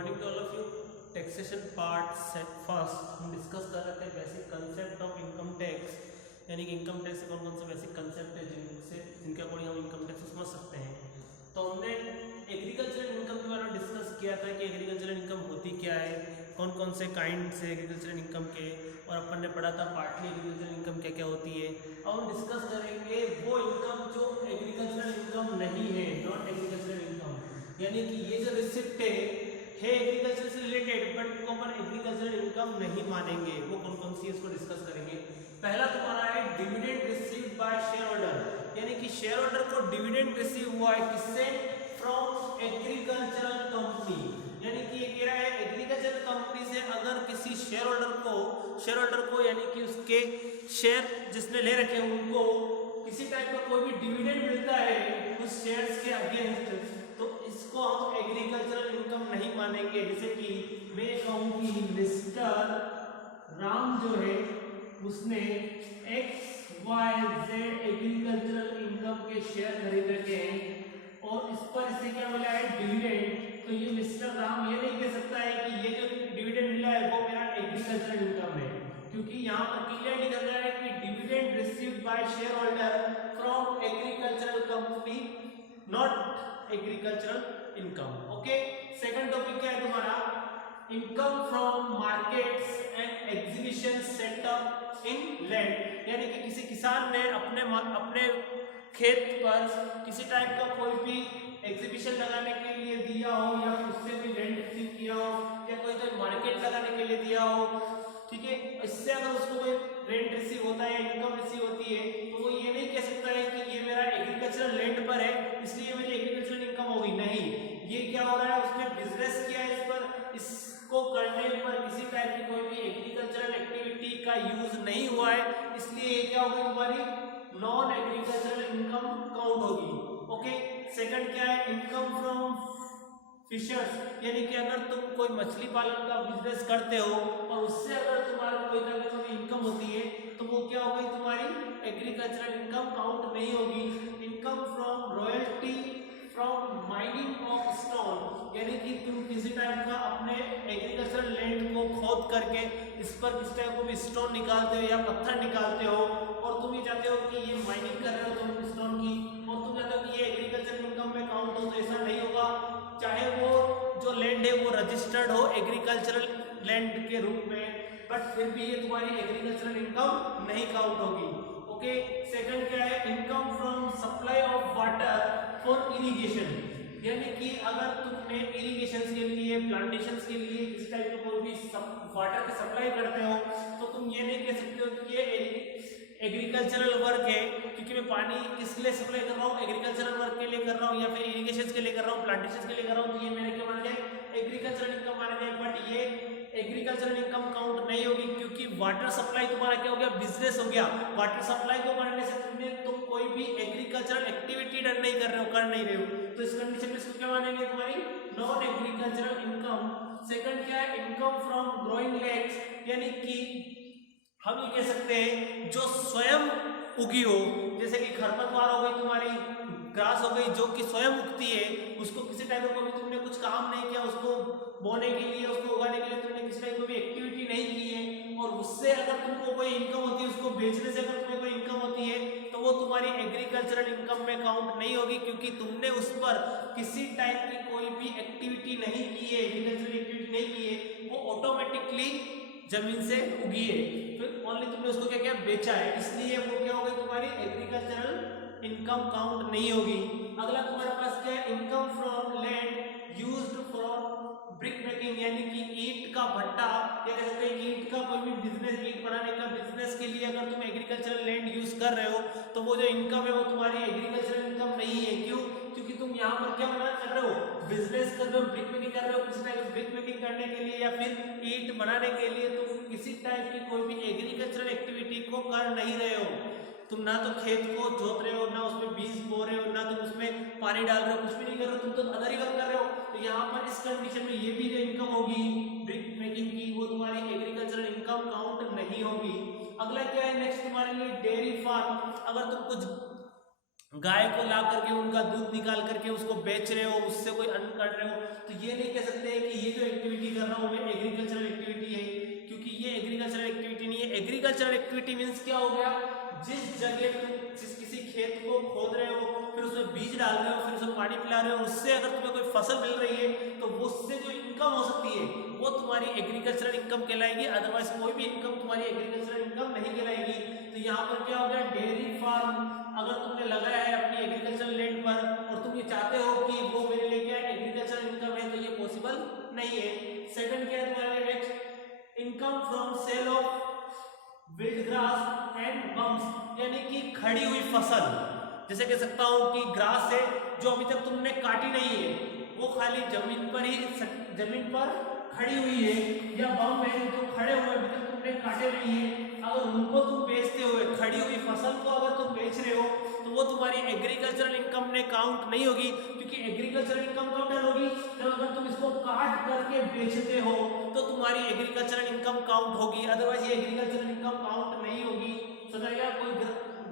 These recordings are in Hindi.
Morning to all of you. Taxation part set first हम डिस्कस कर रहे थे basic concept of income tax, यानी कि इनकम टैक्स से कौन कौन से बेसिक कंसेप्ट है जिनके अकॉर्डिंग हम इनकम टैक्स को समझ सकते हैं। तो हमने एग्रीकल्चरल इनकम के बारे में डिस्कस किया था कि एग्रीकल्चरल इनकम होती क्या है, कौन कौन से काइंड से एग्रीकल्चरल इनकम के, और अपन ने पढ़ा था पार्टली एग्रीकल्चरल इनकम क्या क्या होती है। अब हम डिस्कस करेंगे वो इनकम जो एग्रीकल्चरल इनकम नहीं है, नॉट एग्रीकल्चरल इनकम, यानी कि ये जो रिसिप्ट है एग्रीकल्चर से रिलेटेड बट को अपन एग्रीकल्चरल इनकम नहीं मानेंगे। वो कौन कौन सी है इसको डिस्कस करेंगे। पहला तुम्हारा है dividend received by share holder, यानी कि शेयर होल्डर को डिविडेंड रिसीव हुआ है किससे, फ्रॉम एग्रीकल्चरल कंपनी, यानी कि ये कह रहा है एग्रीकल्चरल कंपनी से अगर किसी शेयर होल्डर को यानी कि उसके शेयर जिसने ले रखे हैं उनको किसी टाइप का कोई भी डिविडेंड मिलता है उस शेयर्स के अगेंस्ट, तो इसको हम एग्रीकल्चरल इनकम नहीं मानेंगे। जैसे कि मैं कहूं कि मिस्टर राम जो है उसने XYZ एग्रीकल्चरल इनकम के शेयर खरीद रखे हैं और इस पर इससे क्या मिला है, डिविडेंड। तो ये मिस्टर राम ये नहीं कह सकता है कि ये जो डिविडेंड मिला है वो मेरा एग्रीकल्चरल इनकम है, क्योंकि यहाँ पर क्लियर निकल रहा है कि dividend received by share holder from agricultural company, not agricultural income. Okay, second topic क्या है तुम्हारा, income from markets and exhibition setup in land, यानी कि किसी किसान ने अपने खेत पर किसी टाइप का कोई भी एग्जीबिशन लगाने के लिए दिया हो या उससे भी लैंड रिसीव किया हो या कोई तो मार्केट लगाने के लिए दिया हो, ठीक है। इससे अगर उसको कोई रेंट रिसीव होता है, इनकम रिसीव होती है, तो वो ये नहीं कह सकता है कि ये मेरा एग्रीकल्चरल लैंड पर है इसलिए मेरी एग्रीकल्चरल इनकम होगी। नहीं, ये क्या हो रहा है, उसने बिजनेस किया है, इस पर इसको करने पर किसी टाइप की कोई भी एग्रीकल्चरल एक्टिविटी का यूज नहीं हुआ है, इसलिए ये क्या होगी, तुम्हारी नॉन एग्रीकल्चरल इनकम काउंट होगी। ओके, सेकंड क्या है, इनकम फ्रॉम फिशर्स, यानी कि अगर तुम कोई मछली पालन का बिजनेस करते हो और उससे अगर तुम्हारा कोई तरह की इनकम होती है तो वो क्या होगी, तुम्हारी एग्रीकल्चरल इनकम काउंट नहीं होगी। Income from royalty from mining of stone, यानी कि तुम किसी टाइप का अपने एग्रीकल्चरल लैंड को खोद करके इस पर किस टाइप को भी स्टोन निकालते हो या पत्थर निकालते हो और तुम ये चाहते हो कि ये माइनिंग कर रहे हो तुम स्टोन की और तुम चाहते हो कि ये एग्रीकल्चरल इनकम में काउंट हो, तो ऐसा नहीं होगा। चाहे वो जो लैंड है वो रजिस्टर्ड हो एग्रीकल्चरल लैंड के रूप में, बट फिर भी ये तुम्हारी एग्रीकल्चरल इनकम नहीं काउंट होगी। ओके, सेकंड क्या है, income from supply of water for irrigation, यानी कि अगर तुमने इरिगेशन के लिए, प्लांटेशन के लिए किसी टाइप का कोई भी वाटर की सप्लाई करते हो तो तुम ये नहीं कह सकते हो कि ये एग्रीकल्चरल वर्क है, क्योंकि मैं पानी किसके लिए सप्लाई कर रहा हूँ, एग्रीकल्चरल वर्क के लिए कर रहा हूँ या फिर इरिगेशन के लिए कर रहा हूँ, प्लांटेशन के लिए कर रहा हूँ, तो ये मेरे क्या माना जाए, एग्रीकल्चरल इनकम माना जाए। बट ये एग्रीकल्चरल इनकम काउंट नहीं होगी, क्योंकि वाटर सप्लाई तुम्हारा क्या हो गया, बिजनेस हो गया। वाटर सप्लाई को करने से तुम कोई भी एग्रीकल्चरल एक्टिविटी कर नहीं रहे हो, तो इस कंडीशन में इसको क्या मानेंगे, तुम्हारी नॉन एग्रीकल्चरल इनकम। सेकंड क्या है, इनकम फ्रॉम ग्रोइंग लैंड्स, यानी कि हम ये कह सकते हैं जो स्वयं उगी हो, जैसे कि खरपतवार हो गई, तुम्हारी ग्रास हो गई जो कि स्वयं उगती है, उसको किसी टाइप का भी तुमने कुछ काम नहीं किया, उसको बोने के लिए, उसको उगाने के लिए तुमने किसी टाइप की एक्टिविटी नहीं की है और उससे अगर तुमको कोई इनकम होती है, उसको बेचने से अगर तुम्हें कोई इनकम होती है तो वो तुम्हारी एग्रीकल्चरल इनकम में काउंट नहीं होगी, क्योंकि तुमने उस पर किसी टाइप की कोई भी एक्टिविटी नहीं की है, एग्रीकल्चरल एक्टिविटी नहीं की है, वो ऑटोमेटिकली जमीन से उगी है, फिर ओनली तुमने उसको क्या किया, बेचा है, इसलिए वो क्या हो गई, तुम्हारी एग्रीकल्चरल इनकम काउंट नहीं होगी। अगला तुम्हारे पास क्या है, income from land used for brick making, यानी कि ईंट का भट्टा, या कह सकते हैं ईंट का कोई भी बिजनेस, ईंट बनाने का बिजनेस के लिए अगर तुम एग्रीकल्चरल लैंड यूज कर रहे हो तो वो जो इनकम है वो तुम्हारी एग्रीकल्चरल इनकम नहीं है। क्यों, क्योंकि तुम यहाँ पर क्या कर रहे हो, बिजनेस कर रहे हो, ब्रिक मेकिंग कर रहे हो, किसी टाइप ब्रिक मेकिंग करने के लिए या फिर ईंट बनाने के लिए तुम किसी टाइप की कोई भी एग्रीकल्चरल एक्टिविटी को कर नहीं रहे हो। तुम ना तो खेत को जोत रहे हो, ना उसमें बीज बो रहे हो, ना तुम उसमें पानी डाल रहे हो, कुछ भी नहीं कर रहे हो, तुम तो अदर ही वर्क कर रहे हो। तो यहाँ पर इस कंडीशन में ये भी जो इनकम होगी ब्रिक मेकिंग की, वो तुम्हारी एग्रीकल्चरल इनकम काउंट नहीं होगी। अगला क्या है नेक्स्ट तुम्हारे लिए, डेयरी फार्म, अगर तुम कुछ गाय को ला करके उनका दूध निकाल करके उसको बेच रहे हो, उससे कोई अर्न कर रहे हो, तो ये नहीं कह सकते कि ये जो एक्टिविटी कर रहा हूँ मैं एग्रीकल्चरल एक्टिविटी है, क्योंकि ये एग्रीकल्चरल एक्टिविटी नहीं है। एग्रीकल्चरल एक्टिविटी मीन्स क्या हो गया, जिस जगह तुम जिस किसी खेत को खोद रहे हो, फिर उसमें बीज डाल रहे हो, फिर उसमें पानी पिला रहे हो, उससे अगर तुम्हें कोई फसल मिल रही है तो उससे जो इनकम हो सकती है वो तुम्हारी एग्रीकल्चरल इनकम कहलाएगी। अदरवाइज कोई भी इनकम तुम्हारी एग्रीकल्चरल इनकम नहीं कहलाएगी। तो यहाँ पर क्या हो गया, डेयरी फार्म अगर तुमने लगाया है अपनी एग्रीकल्चरल लैंड पर और तुम ये चाहते हो कि वो मेरे लिए क्या एग्रीकल्चरल इनकम है, तो ये पॉसिबल नहीं है। सेकंड क्या है तुम्हारे next, income from sale of wild grass and bums, यानी कि खड़ी हुई फसल। जैसे कह सकता हूं कि ग्रास है जो अभी तक तुमने काटी नहीं है, वो खाली जमीन पर ही जमीन पर खड़ी हुई है, या बम है जो खड़े हुए अभी तक तुमने काटे नहीं है, अगर उनको तुम बेचते हुए खड़ी हुई फसल को अगर तुम बेच रहे हो तो वो तुम्हारी एग्रीकल्चरल इनकम में काउंट नहीं होगी। क्योंकि एग्रीकल्चरल इनकम कब होगी, जब अगर तुम इसको काट करके बेचते हो तो तुम्हारी एग्रीकल्चरल इनकम काउंट होगी, अदरवाइज ये एग्रीकल्चरल इनकम काउंट नहीं होगी। समझाइए, कोई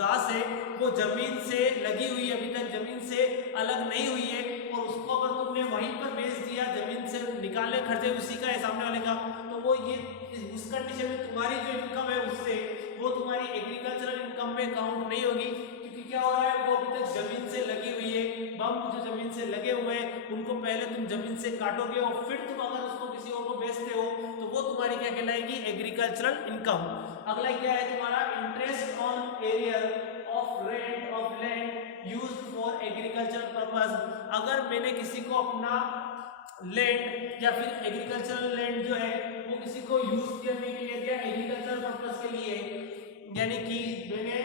घास है वो जमीन से लगी हुई है, अभी तक जमीन से अलग नहीं हुई है, और उसको अगर तुमने वहीं पर बेच दिया, जमीन से निकालने खर्चे उसी का है सामने वाले का, तो वो ये उस कंडीशन में तुम्हारी जो इनकम है उससे वो तुम्हारी एग्रीकल्चरल इनकम में काउंट नहीं होगी। क्योंकि क्या हो रहा है, वो अभी तक जमीन से लगी हुई है, बम जो जमीन से लगे हुए हैं उनको पहले तुम जमीन से काटोगे और फिर तुम अगर उसको किसी और को बेचते हो तो वो तुम्हारी क्या कहलाएगी, एग्रीकल्चरल इनकम। अगला क्या है तुम्हारा, interest on arrears of rent of land used for agricultural purpose. अगर मैंने किसी को अपना लैंड या फिर एग्रीकल्चरल लैंड जो है वो किसी को यूज करने के लिए दिया एग्रीकल्चरल पर्पस के लिए, यानी कि मैंने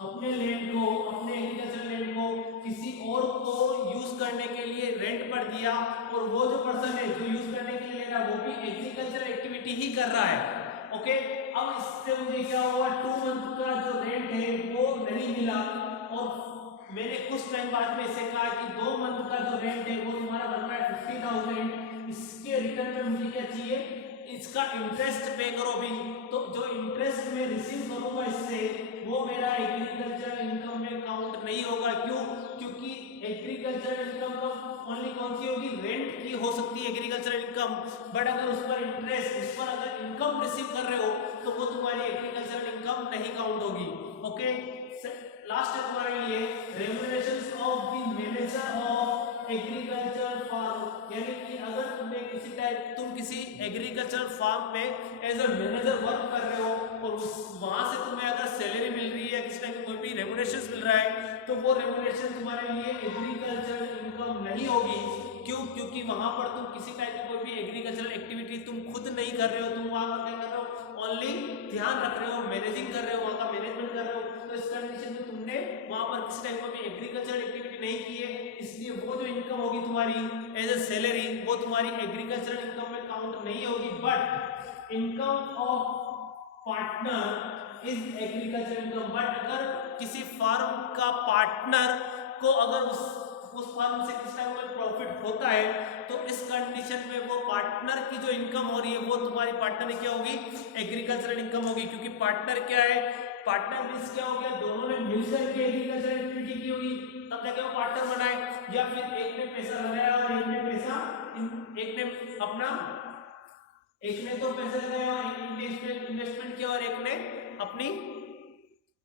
अपने लैंड को, अपने एग्रीकल्चरल लैंड को किसी और को यूज करने के लिए रेंट पर दिया, और वो जो पर्सन है जो यूज करने के लिए ले रहा है वो भी एग्रीकल्चरल एक्टिविटी ही कर रहा है। ओके, अब इससे मुझे क्या हुआ, 2 मंथ का जो रेंट है वो नहीं मिला, और मैंने कुछ टाइम बाद में इसे कहा कि 2 मंथ का जो रेंट है वो तुम्हारा बन रहा है 50,000, इसके रिटर्न में मुझे क्या चाहिए, इसका इंटरेस्ट पे करो अभी। तो जो इंटरेस्ट मैं रिसीव करूंगा इससे वो मेरा एग्रीकल्चरल इनकम में काउंट नहीं होगा। क्यों, क्योंकि एग्रीकल्चरल इनकम कब ओनली कौन सी होगी, रेंट की हो सकती है एग्रीकल्चरल इनकम, बट अगर उस पर इंटरेस्ट, उस पर अगर इनकम रिसीव कर रहे हो तो वो तुम्हारी एग्रीकल्चरल इनकम नहीं काउंट होगी। ओके, लास्ट है तुम्हारे लिए remunerations of the manager of agricultural farm, यानी कि अगर तुमने तुम किसी एग्रीकल्चरल फार्म में एज अ मैनेजर वर्क कर रहे हो और वहां से तुम्हें अगर सैलरी मिल रही है, किसी टाइप की कोई भी रेम्युनरेशंस मिल रहा है, तो वो रेम्युनरेशन तुम्हारे लिए एग्रीकल्चरल इनकम नहीं होगी। क्यों, क्योंकि वहां पर तुम किसी टाइप की कोई भी एग्रीकल्चरल एक्टिविटी तुम खुद नहीं कर रहे हो, तुम वहां पर क्या कर रहे हो, ओनली ध्यान रख रहे हो, मैनेजिंग कर रहे हो, वहां का मैनेजमेंट कर रहे हो। तो इस कंडीशन में तुमने वहां पर किसी टाइप की एग्रीकल्चरल एक्टिविटी नहीं की है, इसलिए वो जो इनकम होगी तुम्हारी एज ए सैलरी वो तुम्हारी एग्रीकल्चरल इनकम में काउंट नहीं होगी। But income of partner is agricultural income, but अगर किसी फार्म का पार्टनर को अगर उस फार्म से किस टाइप का प्रॉफिट होता है तो इस कंडीशन में वो पार्टनर की जो इनकम हो रही है वो तुम्हारी पार्टनर क्या होगी, एग्रीकल्चरल इनकम होगी। क्योंकि पार्टनर क्या है, पार्टनर मींस क्या हो गया, दोनों ने मिलकर के एग्रीकल्चरल एक्टिविटी की होगी तब जाके वो पार्टनर बनाए, या फिर एक ने पैसा लगाया और एक ने पैसा, एक ने अपना, एक ने तो पैसा लगाया और इन्वेस्टमेंट किया और एक ने अपनी,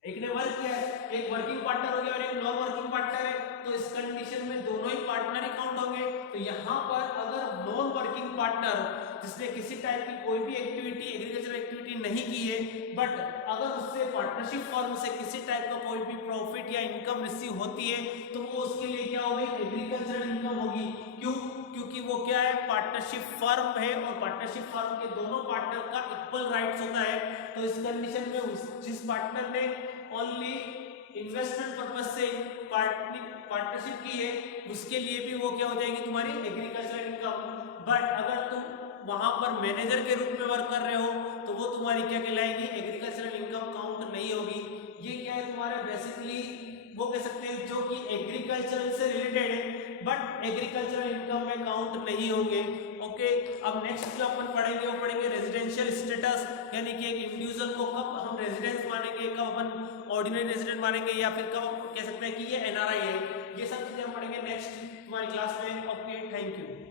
एक ने वर्क किया है, एक वर्किंग पार्टनर हो गया और एक नॉन वर्किंग पार्टनर है, तो इस कंडीशन में दोनों ही पार्टनर अकाउंट होंगे। तो यहाँ पर अगर नॉन वर्किंग पार्टनर जिसने किसी टाइप की कोई भी एक्टिविटी, एग्रीकल्चर एक्टिविटी नहीं की है, बट अगर उससे पार्टनरशिप फर्म से किसी टाइप का कोई भी प्रॉफिट या इनकम रिसीव होती है तो वो उसके लिए क्या होगी, एग्रीकल्चरल इनकम होगी। क्यों, क्योंकि वो क्या है, पार्टनरशिप फर्म है और पार्टनरशिप फर्म के दोनों पार्टनर का इक्वल राइट्स होता है। तो इस कंडीशन में जिस पार्टनर ने ओनली इन्वेस्टमेंट पर्पज से पार्टनरशिप की है उसके लिए भी वो क्या हो जाएगी, तुम्हारी एग्रीकल्चरल इनकम। बट अगर तुम वहां पर मैनेजर के रूप में वर्क कर रहे हो तो वो तुम्हारी क्या कहलाएगी, एग्रीकल्चरल इनकम काउंट नहीं होगी। ये क्या है तुम्हारा बेसिकली वो कह सकते हैं जो कि एग्रीकल्चर से रिलेटेड है, बट एग्रीकल्चरल इनकम में काउंट नहीं होंगे। ओके, अब नेक्स्ट जो अपन पढ़ेंगे वो पढ़ेंगे रेजिडेंशियल स्टेटस, यानी कि एक इंडिविजुअल को कब हम रेजिडेंस मानेंगे, कब अपन ऑर्डिनरी रेजिडेंट मानेंगे, या फिर कब कह सकते हैं कि ये एनआरआई है। ये सब चीजें हम पढ़ेंगे नेक्स्ट हमारी क्लास में। Okay, thank you.